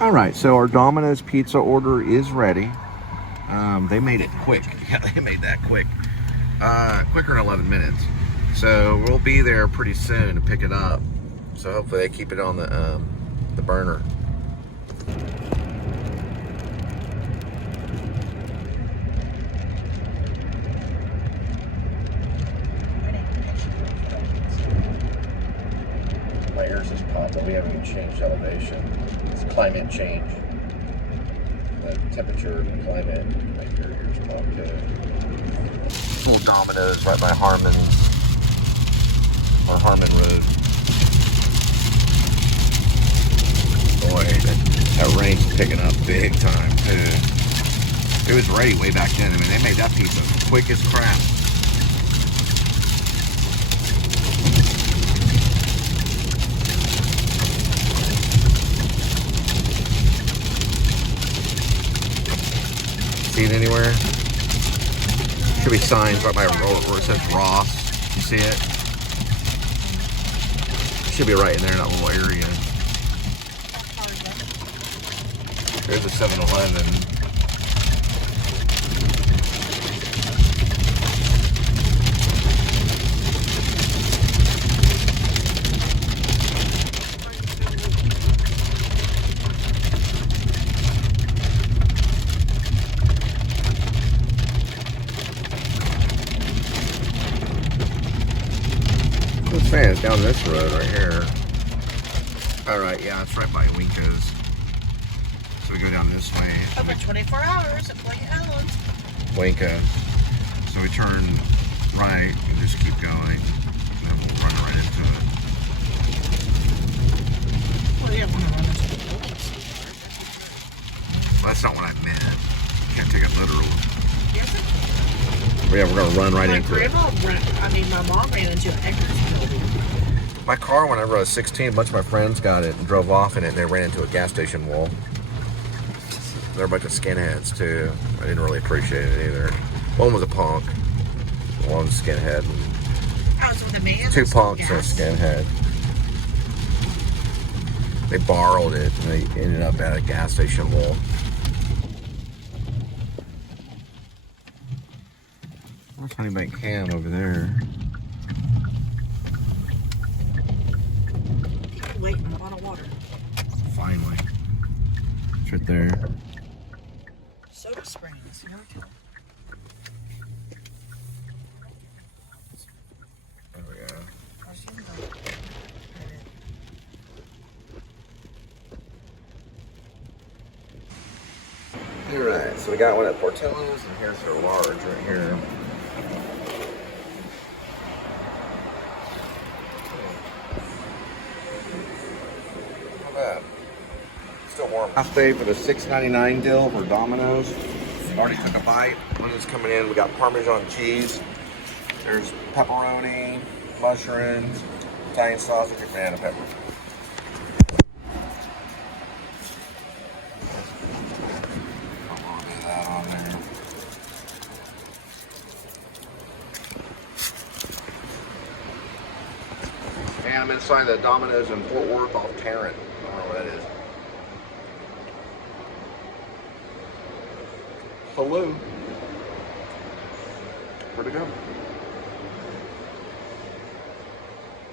All right, so our Domino's pizza order is ready. They made it quick. Yeah, they made that quick. Quicker than 11 minutes. So we'll be there pretty soon to pick it up. So hopefully they keep it on the burner. My ears just popped, but we haven't even changed elevation. It's climate change. The temperature and the climate make your ears pop too. Little Domino's right by Harmon Road. Boy, that rain's picking up big time too. It was ready way back then. I mean, they made that pizza quick as crap. See it anywhere? Should be signs right by a road where it says Ross. You see it? Should be right in there in that little area. There's a 7-Eleven. This fan is down this road right here. Alright, yeah, it's right by Winko's. So we go down this way. Over 24 hours at Point Island. Winko's. So we turn right and just keep going. And then we'll run right into it. Well, you don't want to run into the buildings. Well, that's not what I meant. Can't take it literal. Yes, it Yeah, we're gonna run right into it. My mom ran into an Eckers building. My car, whenever I was 16, a bunch of my friends got it and drove off in it, and they ran into a gas station wall. They're a bunch of skinheads too. I didn't really appreciate it either. One was a punk, one was a skinhead. I was with a man. Two punks and a skinhead. They borrowed it and they ended up at a gas station wall. There's Honeybank Cam over there. People waiting a lot of water. Finally. It's right there. Soda Springs. Here we go. There we go. Where's the Alright, so we got one at Portillo's, and here's our large right here. Look at that. Still warm. Last day for the $6.99 deal for Domino's. Already took a bite. One is coming in. We got Parmesan cheese. There's pepperoni, mushrooms, Italian sausage, and banana pepper. And I'm inside the Domino's in Fort Worth off Tarrant. I don't know what that is. Hello. Where'd it go?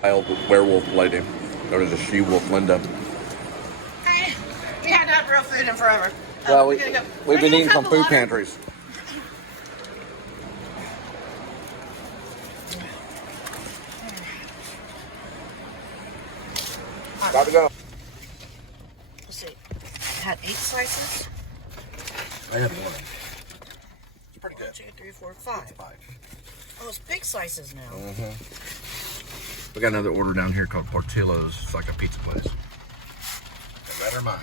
Wild werewolf lady. There was a she-wolf Linda. Hey, we hadn't had real food in forever. Well, we've been eating from food pantries. Got to go. Let's see. Had 8 slices. I had one. It's pretty good. 1, 2, 3, 4, 5. 5. Oh, it's big slices now. We got another order down here called Portillo's. It's like a pizza place. Better mine.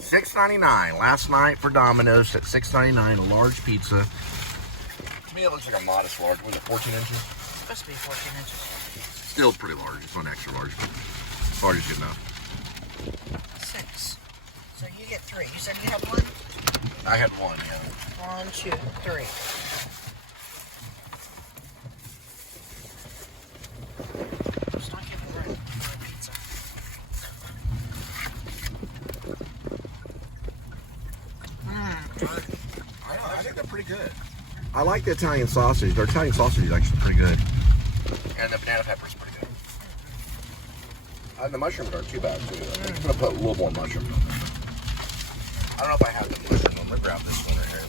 $6.99 last night for Domino's at $6.99 a large pizza. To me, it looks like a modest large. Was it 14 inches? It's supposed to be 14 inches. Still pretty large. It's not extra large, but large is good enough. 6. So you get 3. You said you had 1? I had one, yeah. 1, 2, 3. Just not giving room for a pizza. I think they're pretty good. I like the Italian sausage. Their Italian sausage is actually pretty good. And the banana pepper's pretty good. And the mushrooms aren't too bad, too. I'm going to put a little more mushrooms on there. I don't know if I have the mushroom one. I'm going to grab this one right here.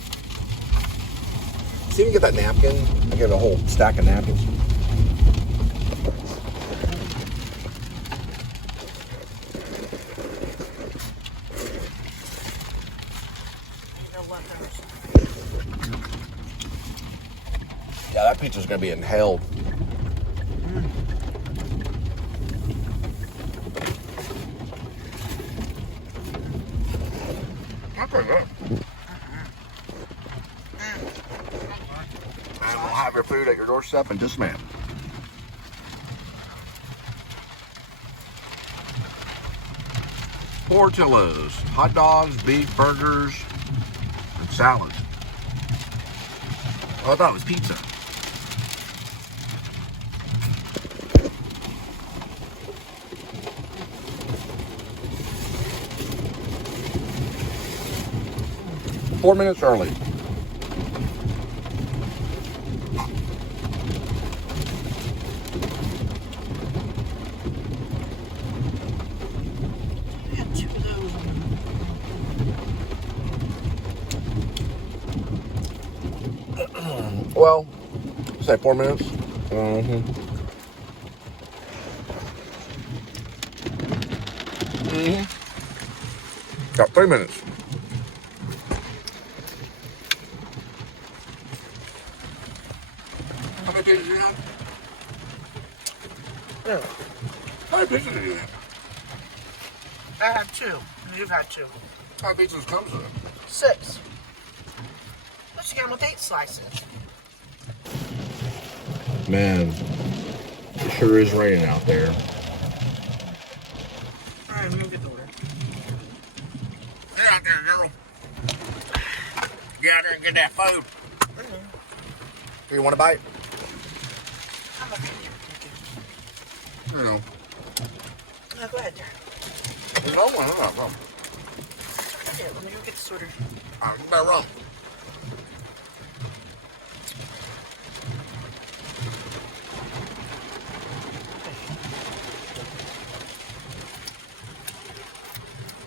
See if you can get that napkin? I get a whole stack of napkins. Yeah, that pizza's going to be inhaled. That's pretty good. And we'll have your food at your doorstep in just a minute. Portillo's, hot dogs, beef burgers, and salad. Oh, I thought it was pizza. Four minutes early. Well, say 4 minutes. Got 3 minutes. How many pizzas do you have? Yeah. How many pizzas do you have? I have 2. And you've had 2. How many pizzas comes with it? 6. Let's get them with 8 slices. Man, it sure is raining out there. Alright, I'm gonna get the order. Get out there, girl. Get out there and get that food. Do you want a bite? I'm okay. You know. No, go ahead, there. There's no one. Hold on, rum. Here, let me go get this order. All right, you better rum.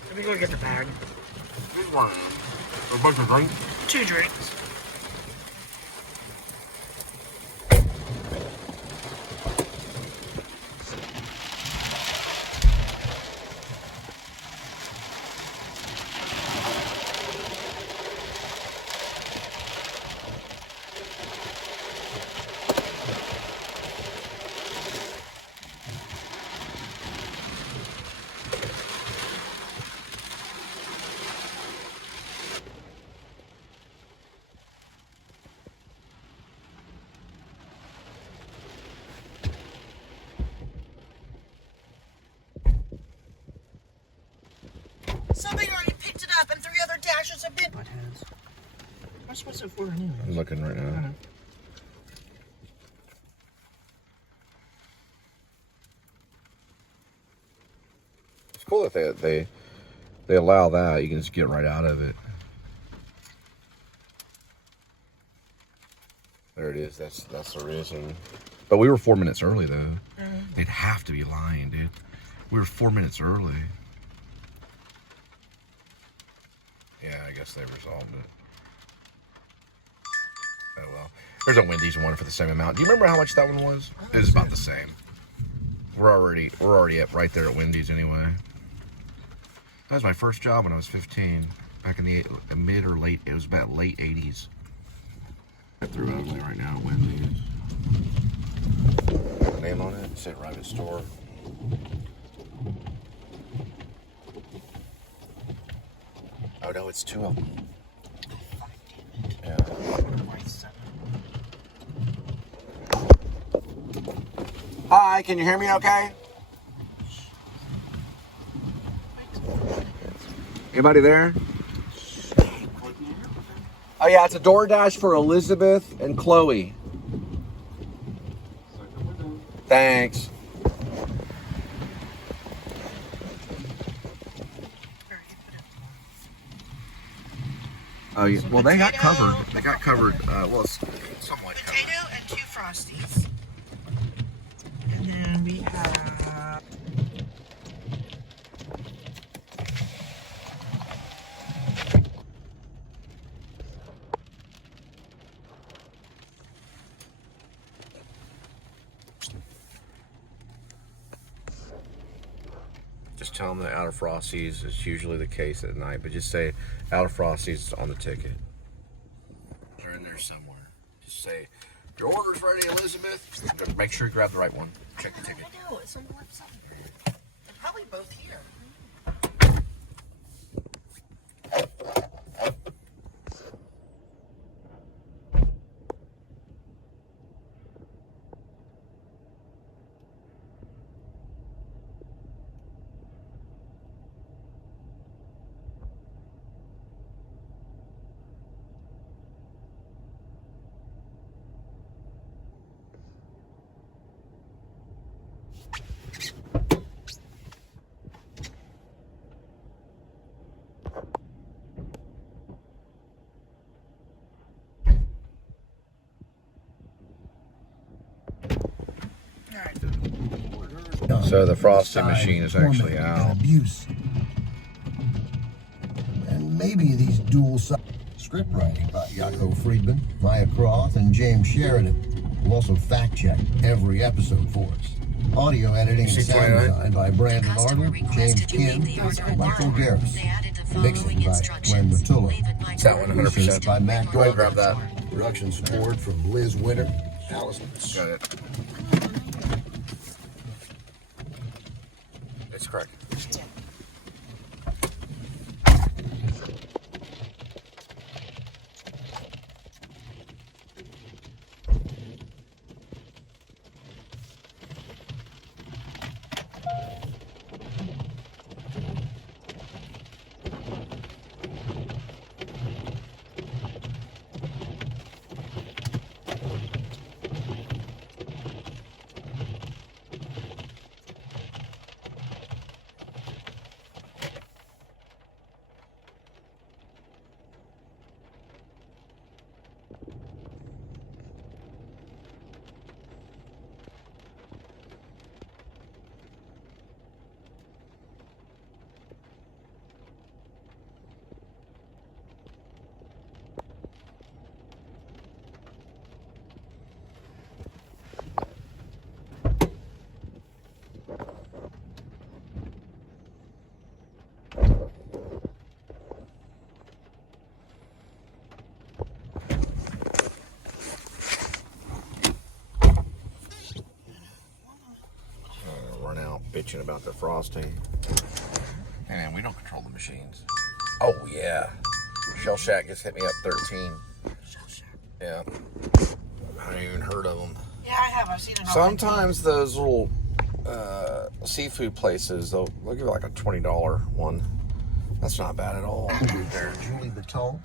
Let me go get the bag. Here's one. A bunch of drinks. 2 drinks. Somebody already picked it up and 3 other dashes have been. Buttheads. I'm supposed to order anyway. I'm looking right now. It's cool that they allow that. You can just get right out of it. There it is. That's the reason. But we were 4 minutes early though. They'd have to be lying, dude. We were 4 minutes early. Yeah, I guess they resolved it. Oh well. There's a Wendy's one for the same amount. Do you remember how much that one was? It was about the same. We're already at right there at Wendy's anyway. That was my first job when I was 15. Back in the mid or late, it was about late 80s. I threw it only right now at Wendy's. Name on it, say private store. Oh no, it's 2 of them. Yeah. Hi, can you hear me okay? Anybody there? Oh yeah, it's a DoorDash for Elizabeth and Chloe. Thanks. Oh yeah. So Well, they got potato, covered. They got covered. Well, it's somewhat covered. potato and 2 Frosties. And then we have Just tell them that out of Frosties is usually the case at night, but just say out of Frosties on the ticket. They're in there somewhere. Just say, your order's ready, Elizabeth. Make sure you grab the right one. Check the ticket. I know, it's on the website. They're probably both here. So the frosting machine is actually out. Abuse. And maybe these dual script writing by Jaco Friedman, Maya Croft, and James Sheridan will also fact check every episode for us. Audio editing and sound design by Brandon Arnold, James Kim, and Michael Garris. Mixing by Glenn Matullo. It's that one, 100%. Research by Matt Go ahead and grab Goldberg. that. Production support from Liz Winter, Allison. Got it. It's correct. Run out bitching about the frosting. And we don't control the machines. Oh yeah. Shell Shack just hit me up 13. Shell Shack. Yeah. I haven't even heard of them. Yeah, I have. I've seen it all. Sometimes those little seafood places, they'll give you like a $20 one. That's not bad at all. There, Julie Baton,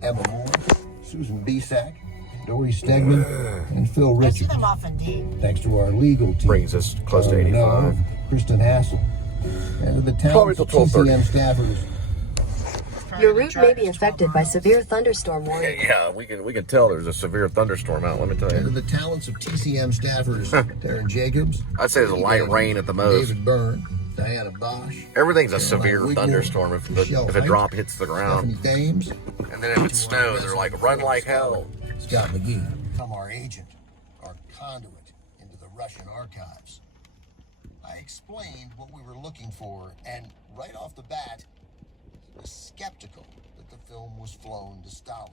Emma Moore, Susan Bisak, Dory Stegman, and Phil I see Richards. them off Indeed. Thanks to our legal team. Brings us close to 85. Kristen Hassel. And to the Probably talented till 12:30. TCM staffers. Your route may be affected by severe thunderstorm warning. Yeah, we can tell there's a severe thunderstorm out, let me tell And to you. the talents of TCM staffers, Darren Jacobs. I'd say there's a light rain at the most. David Byrne, Diana Bosch. Everything's a Caroline severe Wigmore, thunderstorm if Michelle a Height, drop hits the ground. Stephanie Thames, And then if it snows, they're like, run like hell. Scott McGee. Become our agent, our conduit into the Russian archives. I explained what we were looking for, and right off the bat, he was skeptical that the film was flown to Stalin.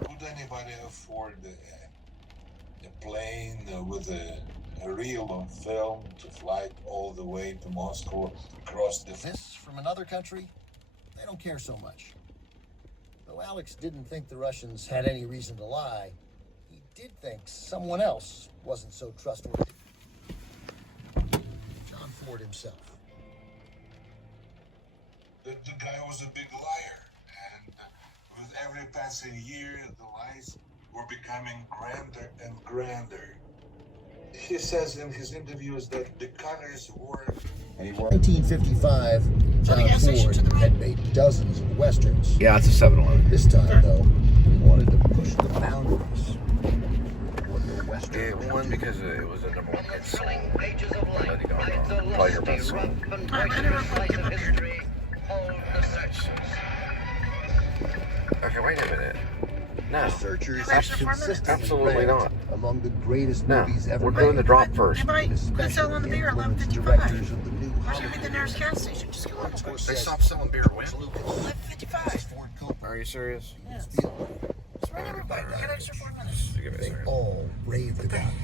Could anybody afford a plane with a reel on film to fly all the way to Moscow across the... If this from another country, they don't care so much. Though Alex didn't think the Russians had any reason to lie, he did think someone else wasn't so trustworthy. John Ford himself. The guy was a big liar, and with every passing year, the lies were becoming grander and grander. He says in his interviews that the colors were. In 1955, John Ford had made dozens of westerns. Yeah, it's a 7-Eleven. This time, though, he wanted to push the boundaries. It won because it was a number 1 hit song. Lady Gaga. Probably your best song. Okay, wait a minute. No. Searchers Absolutely not. Among the greatest No, movies ever we're made. doing the drop first. Everybody, quit selling the beer at 11:55. Directors of the new Where's gonna be the nearest gas station? Just go on. They stopped selling beer when? 11:55. Are you serious? Yes. It's right over by. We got extra 4 minutes. Give me a They second. all raved about it.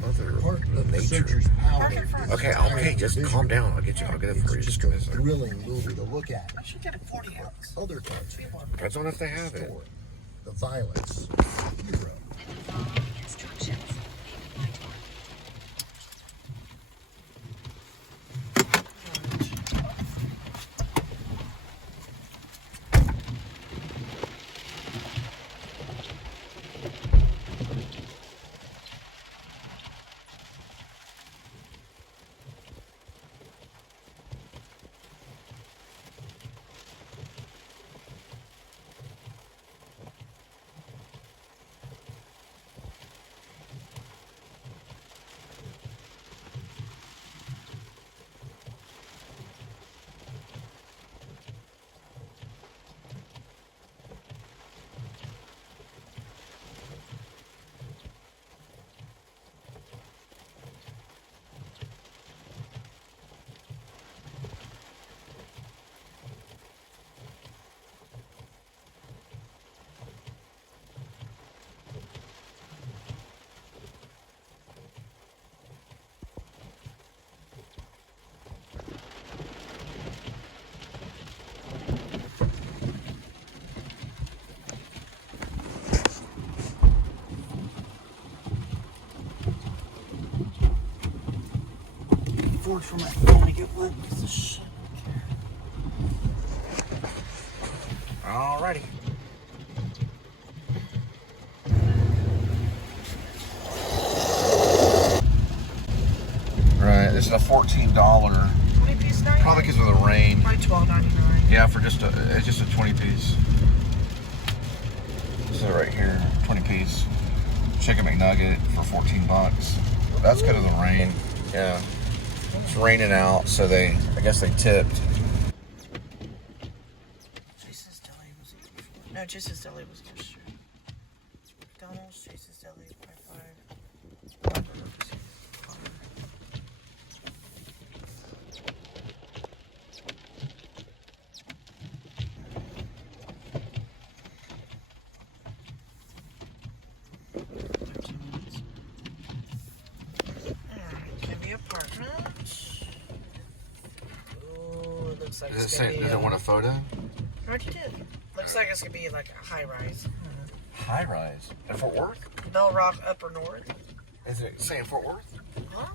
Mother Part of the nature. Searchers' power. Okay, just calm down. I'll get it for you. Just give me a It's a second. thrilling movie to look at. I should get a 40 ounce. Other cartoons, Depends on if they have it. the violence, hero. Forward for my phone to get one piece of shit. Alrighty. Right, this is a $14. 20 piece night? Probably because of the rain. Probably $12.99. Yeah, for just a 20 piece. This is it right here, 20 piece. Chicken McNugget for $14. That's because of the rain. Yeah. It's raining out, so I guess they tipped. Jason's Deli was here before. No, Jason's Deli was yesterday. McDonald's, Jason's Deli, Wi-Fi. Looks like it's gonna be Does it want a photo? Already did. Looks like it's gonna be like a high rise. High rise. In Fort Worth? Bell Rock Upper North. Is it saying Fort Worth? Oh,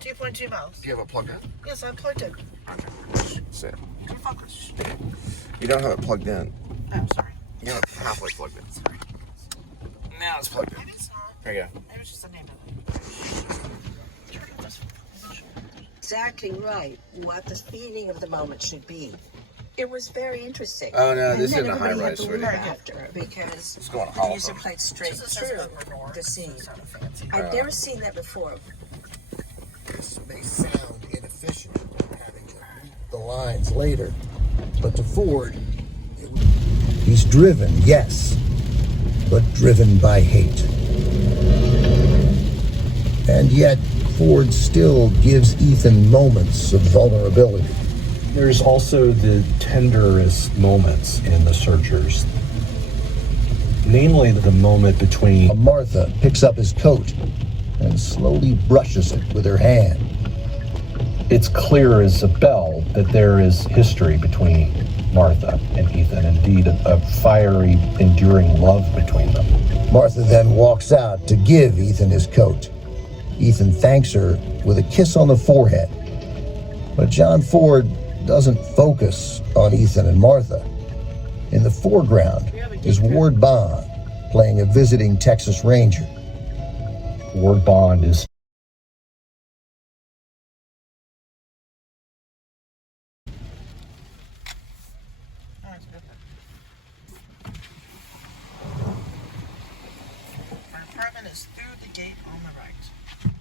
2.2 miles. Do you have it plugged in? Yes, I plugged in. Okay. Sit. Can focus. You don't have it plugged in. I'm sorry. You have it halfway plugged in. Sorry. Now it's plugged in. Maybe it's not. There you go. Maybe it's just the name of it. Exactly right. What the feeling of the moment should be. It was very interesting. Oh, no, this and isn't a then high-rise, everybody had to sweetie. leave after because It's going to the hollow. user played straight This says through Upper North. the scene. It's not a fancy. I'd never seen that before. This may sound inefficient, having to read the lines later, but to Ford, he's driven, yes, but driven by hate. And yet, Ford still gives Ethan moments of vulnerability. There's also the tenderest moments in The Searchers. Namely, the moment between Martha picks up his coat and slowly brushes it with her hand. it's clear as a bell that there is history between Martha and Ethan, indeed a fiery, enduring love between them. Martha then walks out to give Ethan his coat. Ethan thanks her with a kiss on the forehead. But John Ford doesn't focus on Ethan and Martha. In the foreground is Ward Bond playing a visiting Texas Ranger. Ward bond is Alright, good. Our apartment is through the gate on the right.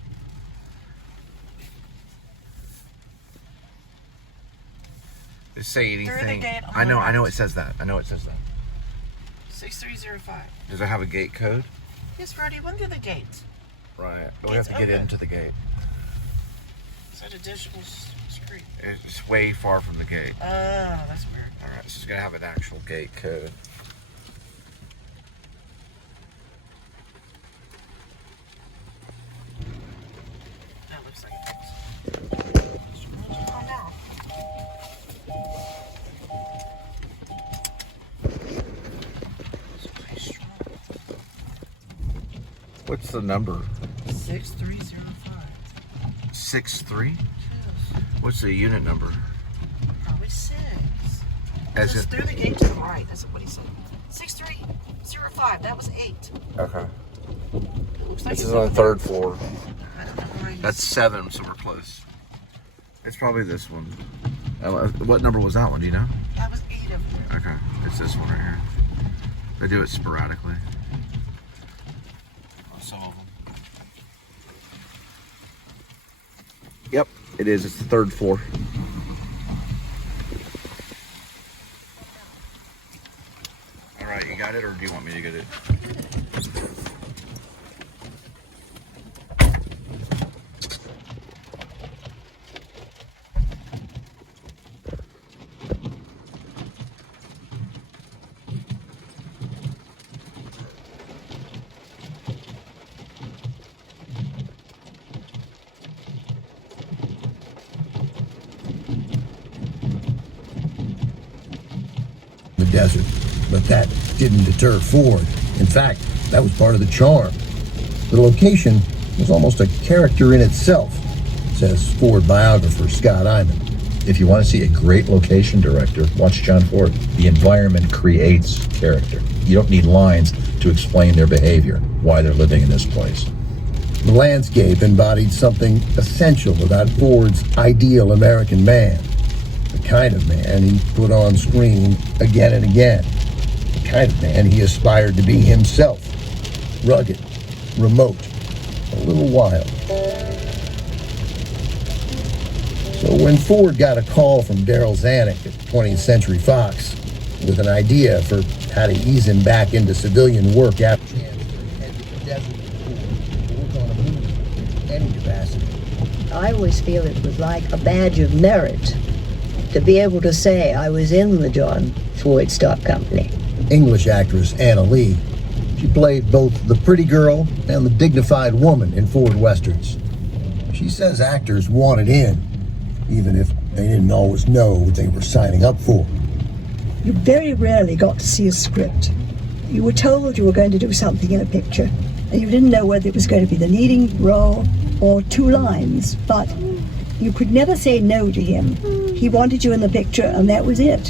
Does it say Through the anything? gate on I the know right. it says that. I know it says that. 6305. Does it have a gate code? Yes, we already went through the gate. Right. We have to get open. into the gate. It's at a digital street. It's way far from the gate. Oh, that's weird. Alright, so it's gonna have an actual gate code. That looks like it. Calm down. It's pretty strong. What's the number? 6305. 63? Yes. What's the unit number? Probably 6. As It's it, through the gate to the right. That's what he said. 6305. That was 8. okay. It looks like This it's is on over the there. 3rd floor. I don't know why he's- That's 7, so we're close. It's probably this one. What number was that one? Do you know? That was 8 of them. Okay, it's this one right here. They do it sporadically. Some of them. Yep, it is. It's the 3rd floor. All right, you got it, or do you want me to get it? The desert, but that didn't deter Ford. In fact, that was part of the charm. The location was almost a character in itself, says Ford biographer Scott Iman. If you want to see a great location director, watch John Ford. The environment creates character. You don't need lines to explain their behavior, why they're living in this place. The landscape embodied something essential about Ford's ideal American man. The kind of man he put on screen again and again. The kind of man he aspired to be himself. Rugged, remote, a little wild. So when Ford got a call from Daryl Zanuck at 20th Century Fox with an idea for how to ease him back into civilian work after he head to the desert to work on a movie, any capacity. I always feel it was like a badge of merit to be able to say I was in the John Ford Stock Company. English actress Anna Lee. She played both the pretty girl and the dignified woman in Ford Westerns. She says actors wanted in, even if they didn't always know what they were signing up for. You very rarely got to see a script. You were told you were going to do something in a picture, and you didn't know whether it was going to be the leading role or 2 lines, but you could never say no to him. He wanted you in the picture, and that was it.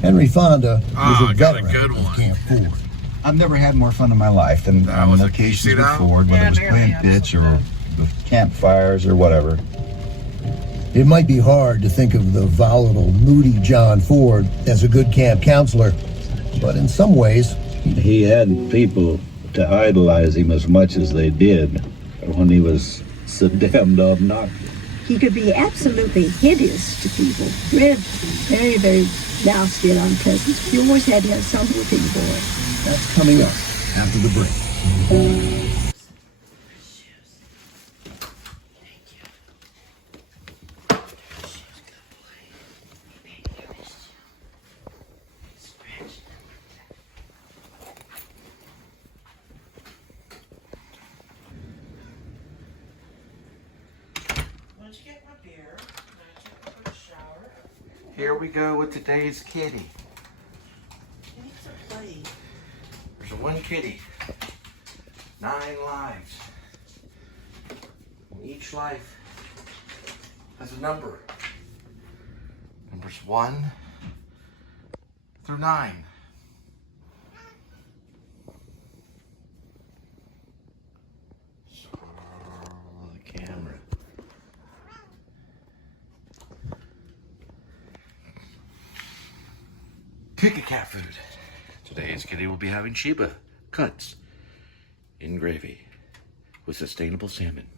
Henry Fonda was a got a veteran good of one. Camp Ford. I've never had more fun in my life than That on was a- locations you see with that? Ford, whether Yeah, it was barely, playing pitch or absolutely. the campfires or whatever. It might be hard to think of the volatile, moody John Ford as a good camp counselor, but in some ways, He had people to idolize him as much as they did when he was so damned obnoxious. He could be absolutely hideous to people, very, very nasty and unpleasant. You always had to have some looking for it. that's coming up after the break. Once you get my beer, now you take a shower. Here we go with today's kitty. You need to play. There's a one kitty. 9 lives. Each life has a number. Numbers 1 through 9. Kitty cat food. Today's kitty will be having Shiba cuts in gravy with sustainable salmon.